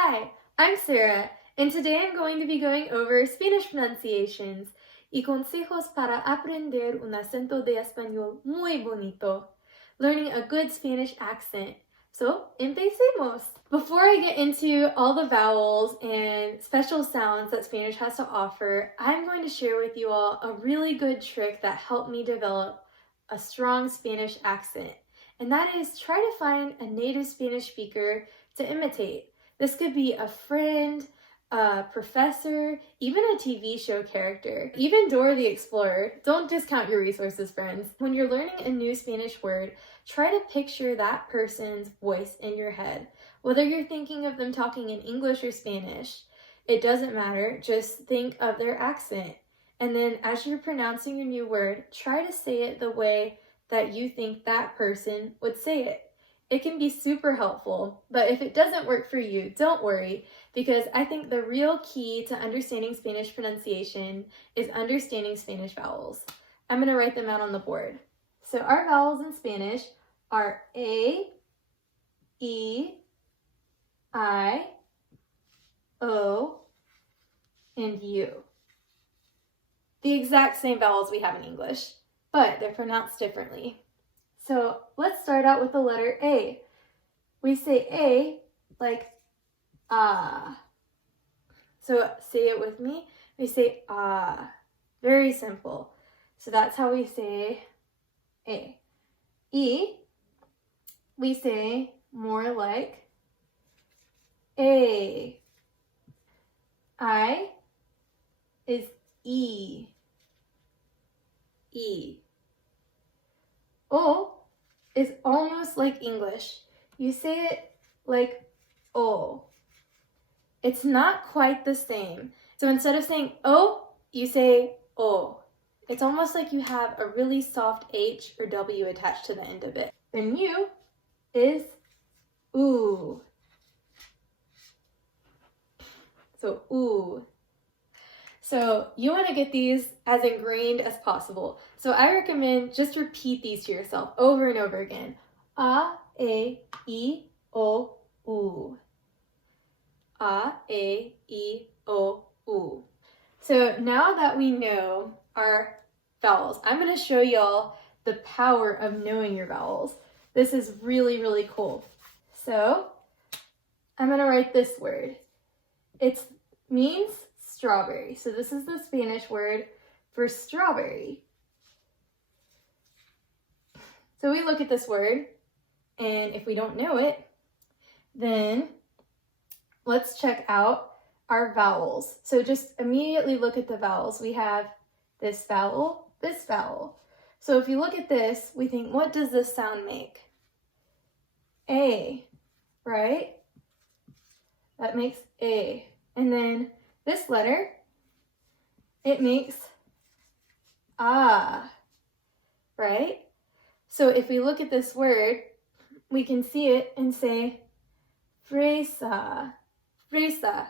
Hi, I'm Sarah, and today I'm going to be going over Spanish pronunciations y consejos para aprender un acento de español muy bonito, learning a good Spanish accent. So, empecemos! Before I get into all the vowels and special sounds that Spanish has to offer, I'm going to share with you all a really good trick that helped me develop a strong Spanish accent. And that is try to find a native Spanish speaker to imitate. This could be a friend, a professor, even a TV show character, even Dora the Explorer. Don't discount your resources, friends. When you're learning a new Spanish word, try to picture that person's voice in your head. Whether you're thinking of them talking in English or Spanish, it doesn't matter. Just think of their accent. And then as you're pronouncing your new word, try to say it the way that you think that person would say it. It can be super helpful, but if it doesn't work for you, don't worry, because I think the real key to understanding Spanish pronunciation is understanding Spanish vowels. I'm going to write them out on the board. So our vowels in Spanish are A, E, I, O, and U. The exact same vowels we have in English, but they're pronounced differently. So let's start out with the letter A. We say A like ah. So say it with me. We say ah. Very simple. So that's how we say A. E, we say more like A. I is E. E. O is almost like English. You say it like O. It's not quite the same. So instead of saying O, you say O. It's almost like you have a really soft H or W attached to the end of it. Then U is oo. So oo. So you want to get these as ingrained as possible. So I recommend just repeat these to yourself over and over again. A, E, O, U. A, E, O, U. So now that we know our vowels, I'm going to show y'all the power of knowing your vowels. This is really, really cool. So I'm going to write this word. It means strawberry. So this is the Spanish word for strawberry. So we look at this word, and if we don't know it, then let's check out our vowels. So just immediately look at the vowels. We have this vowel, this vowel. So if you look at this, we think, what does this sound make? A, right? That makes A. And then this letter, it makes ah, right? So if we look at this word, we can see it and say fresa, fresa.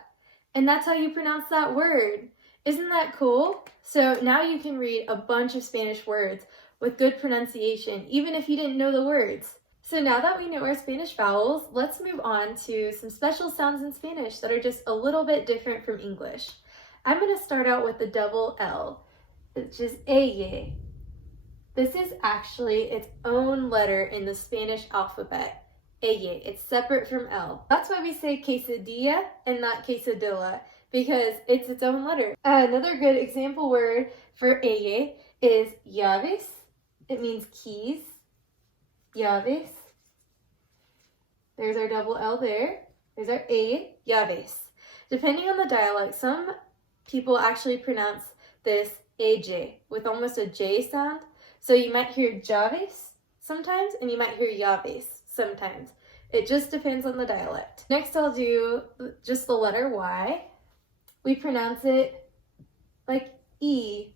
And that's how you pronounce that word. Isn't that cool? So now you can read a bunch of Spanish words with good pronunciation, even if you didn't know the words. So now that we know our Spanish vowels, let's move on to some special sounds in Spanish that are just a little bit different from English. I'm going to start out with the double L, which is ella. This is actually its own letter in the Spanish alphabet. Ella. It's separate from L. That's why we say quesadilla and not quesadilla, because it's its own letter. Another good example word for ella is llaves. It means keys. Llaves. There's our double L there. There's our A, llaves. Depending on the dialect, some people actually pronounce this AJ with almost a J sound. So you might hear llaves sometimes, and you might hear llaves sometimes. It just depends on the dialect. Next, I'll do just the letter Y. We pronounce it like E.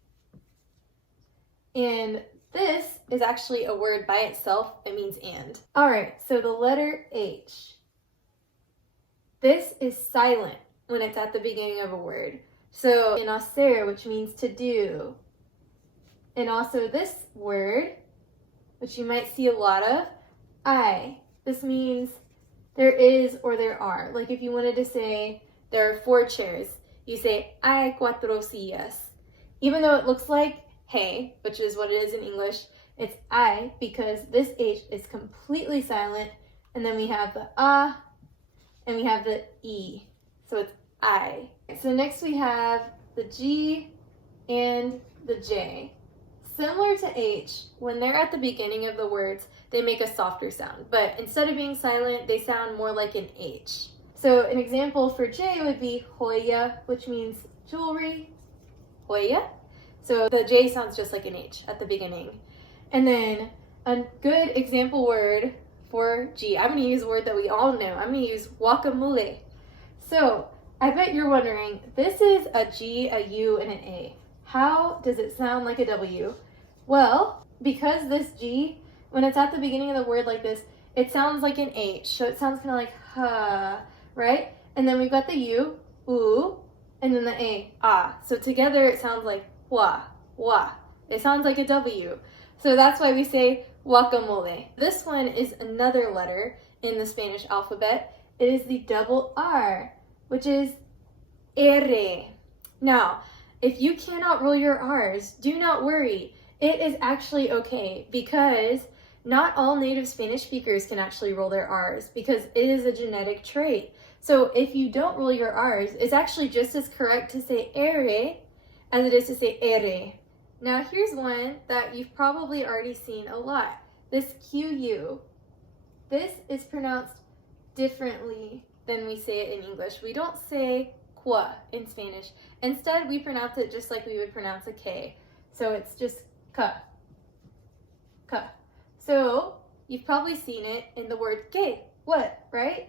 And this is actually a word by itself. It means and. All right, so the letter H. This is silent when it's at the beginning of a word. So in hacer, which means to do. And also this word, which you might see a lot of, I. This means there is or there are. Like if you wanted to say there are 4 chairs, you say hay 4 sillas. Even though it looks like hey, which is what it is in English, it's I because this H is completely silent, and then we have the and we have the E. So it's I. So next we have the G and the J. Similar to H, when they're at the beginning of the words, they make a softer sound. But instead of being silent, they sound more like an H. So an example for J would be joya, which means jewelry. Joya. So the J sounds just like an H at the beginning. And then a good example word for G, I'm going to use a word that we all know. I'm going to use guacamole. So I bet you're wondering, this is a G, a U, and an A. How does it sound like a W? Well, because this G, when it's at the beginning of the word like this, it sounds like an H. So it sounds kind of like ha, right? And then we've got the U, oo, and then the A, ah. So together it sounds like wa, wa. It sounds like a W. So that's why we say guacamole. This one is another letter in the Spanish alphabet. It is the double R, which is R. Now, if you cannot roll your R's, do not worry. It is actually okay because not all native Spanish speakers can actually roll their R's because it is a genetic trait. So if you don't roll your R's, it's actually just as correct to say R as it is to say R. Now here's one that you've probably already seen a lot. This QU. This is pronounced differently than we say it in English. We don't say qua in Spanish. Instead, we pronounce it just like we would pronounce a K. So it's just ka, ka. So you've probably seen it in the word que, what, right?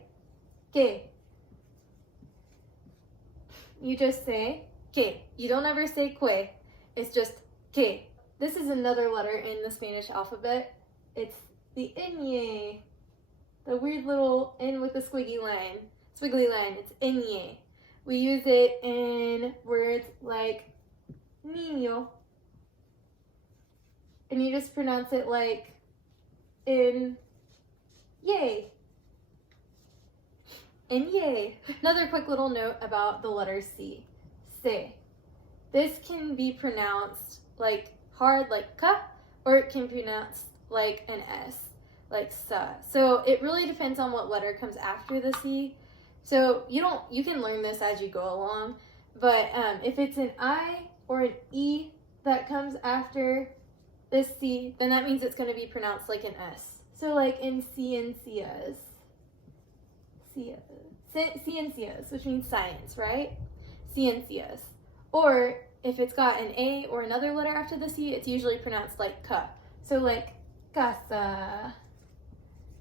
Que. You just say que. You don't ever say que. It's just que. This is another letter in the Spanish alphabet. It's the ñ. The weird little N with the squiggly line. It's ñ. We use it in words like niño. And you just pronounce it like in yay. In yay. Another quick little note about the letter C. Se. This can be pronounced like hard like ka, or it can be pronounced like an S, like sa. So it really depends on what letter comes after the C. So you can learn this as you go along, but if it's an I or an E that comes after this C, then that means it's going to be pronounced like an S. So like in ciencias, ciencias, which means science, right? Ciencias. Or if it's got an A or another letter after the C, it's usually pronounced like ka. So like casa.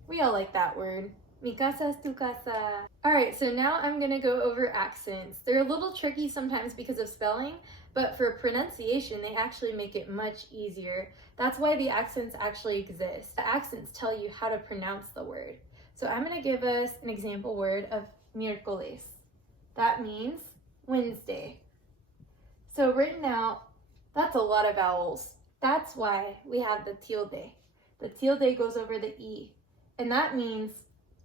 We all like that word. Mi casa es tu casa. Alright, so now I'm going to go over accents. They're a little tricky sometimes because of spelling, but for pronunciation, they actually make it much easier. That's why the accents actually exist. The accents tell you how to pronounce the word. So I'm going to give us an example word of miércoles. That means Wednesday. So written out, that's a lot of vowels. That's why we have the tilde. The tilde goes over the E. And that means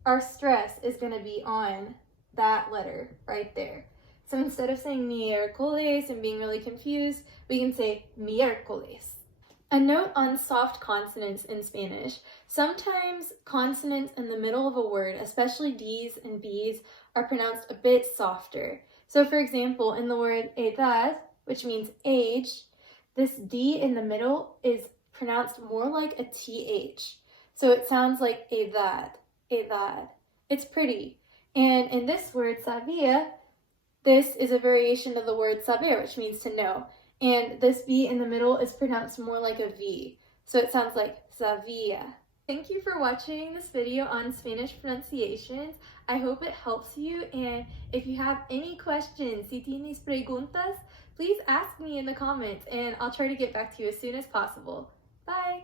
our stress is going to be on that letter right there. So instead of saying miércoles and being really confused, we can say miércoles. A note on soft consonants in Spanish. Sometimes consonants in the middle of a word, especially D's and B's, are pronounced a bit softer. So for example, in the word edad, which means age, this D in the middle is pronounced more like a TH. So it sounds like edad, edad. It's pretty. And in this word, sabía, this is a variation of the word saber, which means to know. And this V in the middle is pronounced more like a V. So it sounds like sabía. Thank you for watching this video on Spanish pronunciations. I hope it helps you. And if you have any questions, si tienes preguntas, please ask me in the comments and I'll try to get back to you as soon as possible. Bye!